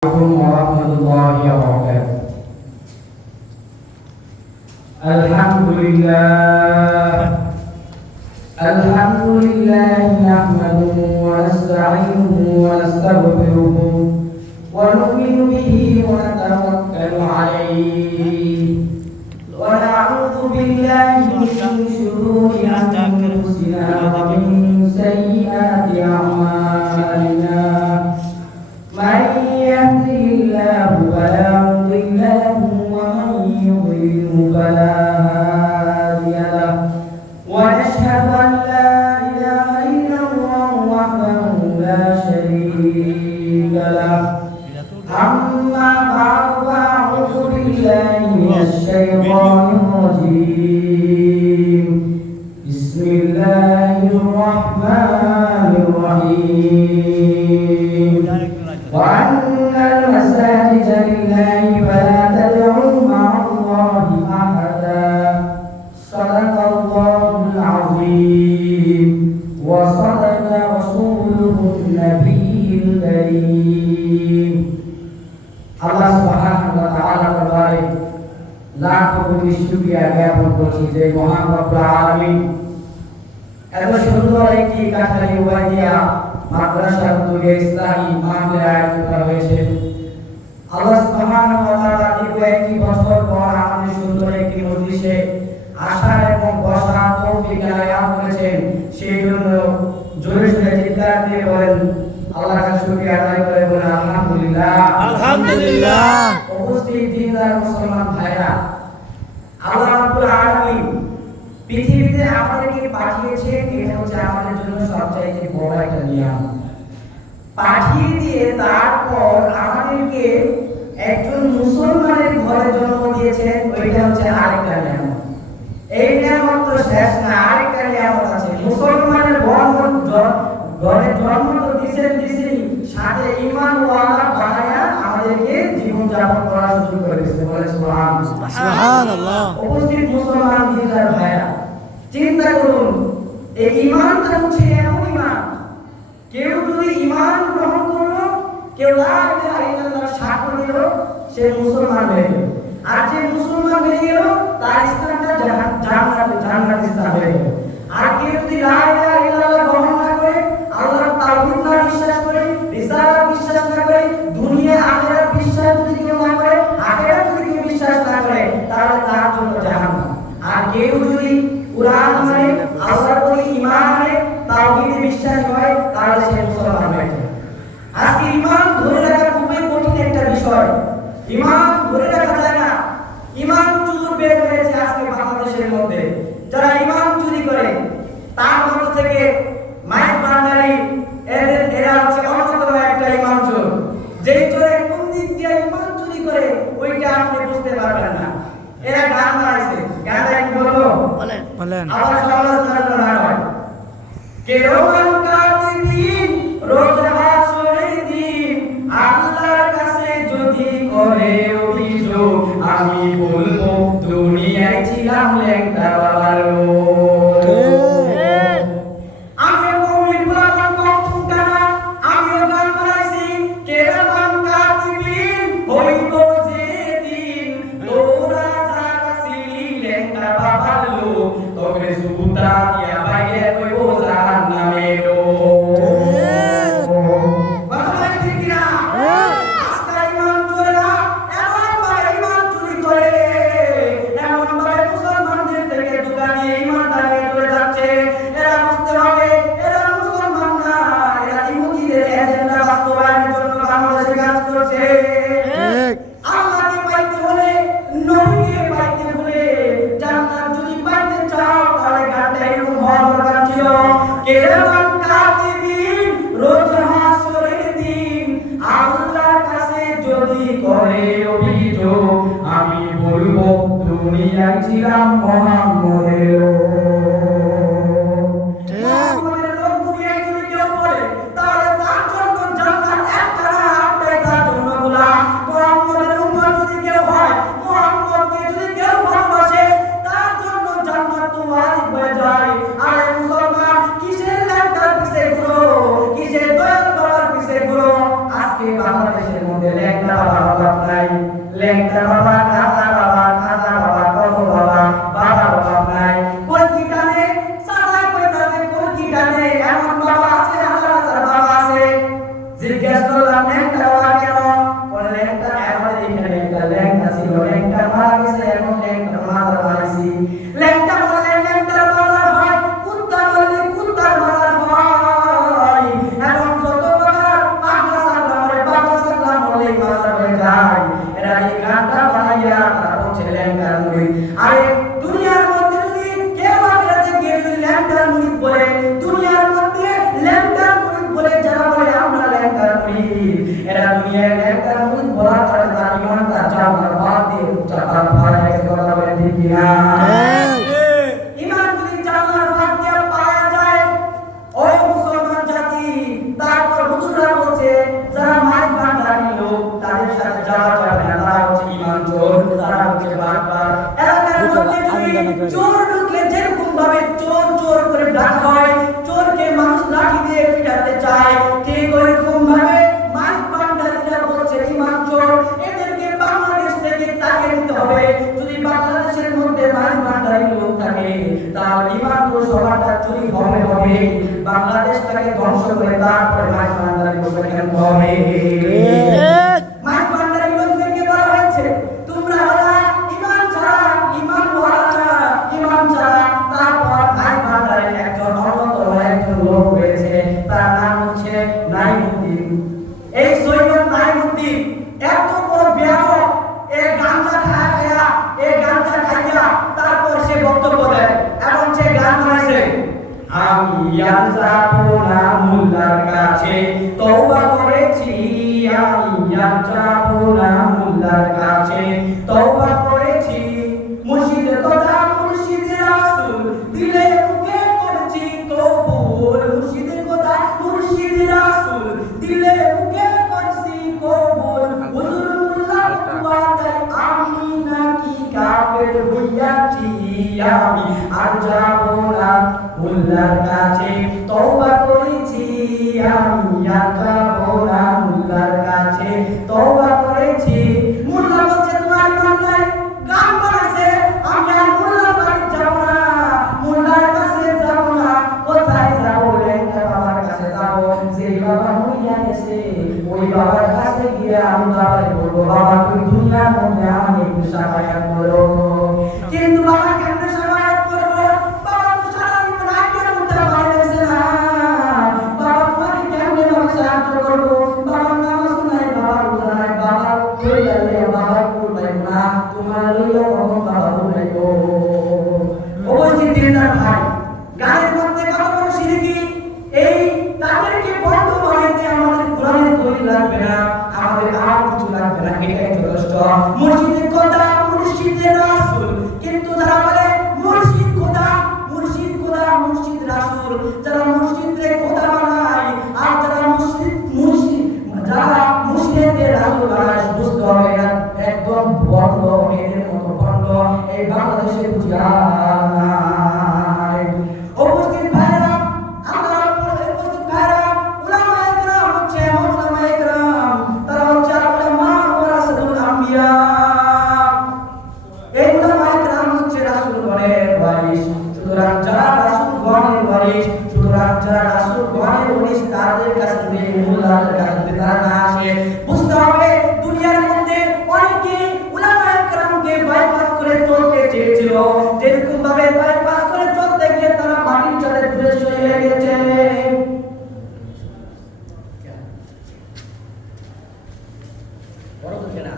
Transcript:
عليكم ورحمة الله وبركاته. الحمد لله نحمده ونستعينه ونستغفره ونؤمن به ونتوكل عليه ونعوذ بالله من شرور أنفسنا ومن سيئات أعمالنا. من يهده الله فلا مضل له ومن يضلل فلا هادي له ونشهد أن لا إله إلا الله وحده لا شريك له. أما بعد فأعوذ بالله من الشيطان الرجيم. بسم الله الرحمن الرحيم. وأن المساجد لله فلا تدعوا مع الله أحدا. صدق الله العظيم وصدق رسوله النبي الكريم. আল্লাহ সুবহানাহু ওয়া তাআলা দরবারে লাখ কোটি শুকরিয়া জ্ঞাপন করছি যে মহান রব্বুল আলামিন এত সুন্দর একটি কাঠালি ওয়াদিয়া মাদ্রাসার উদ্যোগে ইসলামী মাহফিল আয়োজন করা হয়েছে। আল্লাহ সুবহানাহু ওয়া তাআলা দীর্ঘ একটি বছর পর আমাদের সুন্দর একটি মজলিসে আসার এবং বসার তৌফিক এনায়েত করেছেন। সেই জন্য জোরে জোরে চিৎকার দিয়ে বলেন আল্লাহর কাছে শুকরিয়া আদায় করে বলেন আলহামদুলিল্লাহ। আলহামদুলিল্লাহ। উপস্থিত দিনদার মুসলমান ভাইরা, আল্লাহ রাব্বুল আলামিন পৃথিবীতে আমাদেরকে পাঠিয়েছে, এটা হচ্ছে আমাদের জন্য সবচাইতে বড় একটা নিয়ামত। পাঠিয়ে দিয়ে তারপর আমাদেরকে একজন মুসলমানের ঘরে জন্ম দিয়েছেন, ওইটা হচ্ছে আরেকটা নিয়ামত। এই নিয়ামত তো শেষ না, আরেকটা নিয়ামত আছে। মুসলমানের ঘরে জন্ম তো দিছেন, সাথে ঈমান ওয়ালা বানায়া আমাদেরকে জীবন যাপন করার সুযোগ করে দিয়েছে। বলে সুবহানাল্লাহ। উপস্থিত মুসলমান দিনদার ভাইরা, চিন্তা করুন এই ঈমানটা হচ্ছে এমন ঈমান, কেউ যদি ঈমান গ্রহণ করলো, কেউ লা ইলাহা ইল্লাল্লাহ সাক্ষ্য দিল, সে মুসলমান হয়ে গেল। আর যে মুসলমান হয়ে গেল তার ইসলামটা জান্নাত ইসলাম হয়ে গেল। আর কেউ যদি লা ইলাহা ইল্লাল্লাহ গ্রহণ না করে, আল্লাহর তাওহীদ না বিশ্বাস করে, রিসালাত বিশ্বাস না করে, দুনিয়া আখিরাত বিশ্বাস যদি কেউ না করে, আখিরাত যদি কেউ বিশ্বাস না করে, তাহলে তার জন্য জাহান্নাম। আর কেউ যদি কুরআন মানে, আল্লাহর প্রতি ঈমান আনে, তাওহীদে বিশ্বাস হয়, তাহলে সে মুসলমান হয়ে যায়। আজকে ঈমান ধরে রাখা খুবই কঠিন একটা বিষয়। ঈমান ধরে রাখা যায় না। ঈমান চুর বের হয়েছে আজকে বাংলাদেশের মধ্যে। যারা ঈমান চুরি করে তার মধ্য থেকে মাইক ভান্ডারী এরা হচ্ছে অন্যতম একটা ঈমান চোর। যেই চোরে কোন দিক দিয়ে ঈমান চুরি করে ওইটা আপনি বুঝতে পারবেন না। এরা গান বানাইছে, গানটা কি বলবো? বলেন। আবার সমালোচনার জন্য হয় কেরোমান কাতিবিন রোজ হাসরের দিন আল্লাহর কাছে যদি করে অভিযোগ, আমি বলবো দুনিয়ায় ছিলাম লেংটা বাবার লোক। আমি কওমের গোলাম কম টানা, আমিও গান বানাইছি কেরোমান কাতিবিন হইব যেদিন তোরা যারা ছিলি লেংটা বাবার লোক, তোকে সুতা দিয়া বাইরে কইব জাহান্নামের লোক। আমি বলবো দুনিয়ায় ছিলাম মোহাম্মদের লোক। দুনিয়ায় যদি কেউ বলে তাহলে তার জন্য জান্নাত একটা না, একটাই তার জন্য গোলাম। মুহাম্মদের উম্মত যদি কেউ হয়, মুহাম্মদকে যদি কেউ ভালোবাসে, তার জন্য জান্নাত তো ওয়াজিব হয়ে যায়। আরে মুসলমান, কিসের লেখার পিছে ঘুরো, কিসের দয়াল বাবার পিছে ঘুরো? আজকে বাংলাদেশের মধ্যে লেংটা বাবা, খাজা বাবা, খাজা বাবা, কত বাবা, বাবার অভাব নাই। কোন কি টানে সারা কইতাছে, কোন কি টানে এমন বাবা আছে, হাজার হাজার বাবা আছে। জিজ্ঞেস করলাম লেংটা বাবা কেন? বলে লেংটা আমাদের এখানে একটা লেংটা ছিল, লেংটা মারা গেছে, এখন লেংটা মাজার বানাইছি। লেংটা বললে লেংটার মাজার হয়, কুত্তা বললে কুত্তার মাজার হয়। এখন যত প্রকার পাগলা সাগলা বলে পাগলা সাগলা বললে মাজার হয়ে যায়। এরা এই গানটা বানাইয়া তারা বলছে লেংটার মুরিদ। আরে দুনিয়ার মধ্যে যদি কেউ আখেরাতে গিয়ে যদি লেংটার মুরিদ বলে, দুনিয়ার মধ্যে লেংটার মুরিদ বলে যারা বলে আমরা লেংটার মুরিদ, এরা দুনিয়ার লেংটার মুরিদ বলার কারণে তার ঈমান তার জান্নাত বাদ দিয়ে চাপার ভয় আছে। কথা বলেন ঠিক কিনা? ঈমান যদি জান্নাত বাদ দিয়ে পাওয়া যায়, ওই মুসলমান জাতি, তারপর হুজুররা বলছে যারা মাইক ভান্ডারি লোক তাদের সাথে যাওয়া যাবে না, তারা হচ্ছে ঈমান চোর, তারা হচ্ছে বাটপার। এলাকার মধ্যে যদি চোর ঢুকলে যেরকম ভাবে চোর চোর করে ডাকা হয়, চোরকে মানুষ লাঠি দিয়ে পিটাতে চায়, ঠিক ওইরকম ভাবে মাইক ভান্ডারিরা বলছে ঈমান চোর, এদেরকে বাংলাদেশ থেকে তাড়িয়ে দিতে হবে। যদি বাংলাদেশের মধ্যে মাইক ভান্ডারি লোক থাকে তাহলে ঈমান তো সবারটা চুরি হবে হবে, বাংলাদেশটাকে ধ্বংস করে তারপরে মাইক ভান্ডারি লোক এখানে হবে। মাইক ভান্ডারি লোকদেরকে বলা হয়েছে তোমরা হলা ঈমান ছাড়া, ঈমান ওয়ালা ঈমান ছাড়া। তারপর মাইক ভান্ডারির একজন অন্যতম একজন লোক রয়েছে, তার নাম হচ্ছে নাইমুদ্দিন। এই সৈয়দ নাইমুদ্দিন এত বড় বেয়াদব, এই গাঞ্জা খায়া এই গাঞ্জা খাইয়া তারপর সে বক্তব্য দেয় এবং সে গান বানাইছে, আমি আর যাবো না মোল্লার কাছে, তওবা করেছি আমি আর যাবো না মোল্লার কাছে, তওবা করেছি। মুর্শিদের কথা মুর্শিদ রাসূল দিলে মুখে করছি কবুল, মুর্শিদের কথা মুর্শিদ রাসূল দিলে মুখে করছি কবুল। হুজুর মোল্লা ওয়াদাই আমি নাকি কাফের হইয়াছি, আমি আর যাবো না মোল্লার কাছে, তওবা করেছি আমি আর যাবো না মোল্লার কাছে, তওবা করেছি। মোল্লা বলছে তোমার ঈমান নাই, গান বানাইছে, আমি আর মোল্লার বাড়ি যাবো না, মোল্লার কাছে যাবো না। কোথায় যাবো? লেংটা বাবার কাছে যাবো, যেই বাবা মরিয়া গেছে ওই বাবার কাছে গিয়ে আমি বাবাই বলবো, বাবা তুমি দুনিয়ার মধ্যে আমাকে একটু সাহায্য করো। কিন্তু বাবা কেমনে সাহায্য করবো? বাবা তো সারা জীবন আইডিয়ার মধ্যে বানাইছে না, বাবা তোমাকে কেমনে আমি সাহায্য করবো? বাবার নামাজ নাই, বাবার রোজা নাই, বাবার লইয়া লইয়া বাবার কুরবাই না, তোমার লইয়া কখন বাবা বলাইবো? অবশ্যই দিনদার ভাই, গানের মধ্যে কত বড় শিরকি, এই তাদেরকে বন্ধ বানাইতে আমাদের কোরআনের দলিল লাগবে না, আমাদের আর কিছু লাগবে না, এটাই যথেষ্ট। মুর্শিদের কথা মুর্শিদের রাসূল, কিন্তু যারা বলে মুর্শিদ খোদা, মুর্শিদ খোদা, মুর্শিদ রাসূল, যারা মুর্শিদকে খোদা বানায় আর যারা যারা মুর্শিদদের রাসূল বানায়, বুঝতে হবে এরা একদম ভণ্ড, এদের মতো ভণ্ড এই বাংলাদেশে বুঝিয়া নাই। উপস্থিত ভাইরা, আমরা উপস্থিত ভাইরা, উলামায়ে কেরাম হচ্ছে এমন উলামায়ে কেরাম, তারা হচ্ছে উলামা ওয়ারাসাতুল আম্বিয়া। এই উলামায়ে কেরাম হচ্ছে রাসূলগণের ওয়ারিস, সুতরাং যারা রাসূলগণের ওয়ারিস, সুতরাং যারা রাসূলগণের ওয়ারিস তাদের কাছে থেকে মোল্লাদের কাছে থেকে তারা না আসে। বুঝতে হবে দুনিয়ার মধ্যে অনেকে উলামায়ে কেরামকে বাইপাস করে চলতে চেয়েছিল, যেরকম ভাবে বাইপাস করে চলতে গিয়ে তারা মাটির সাথে দূরে সরে গেছে। বড় দুঃখে না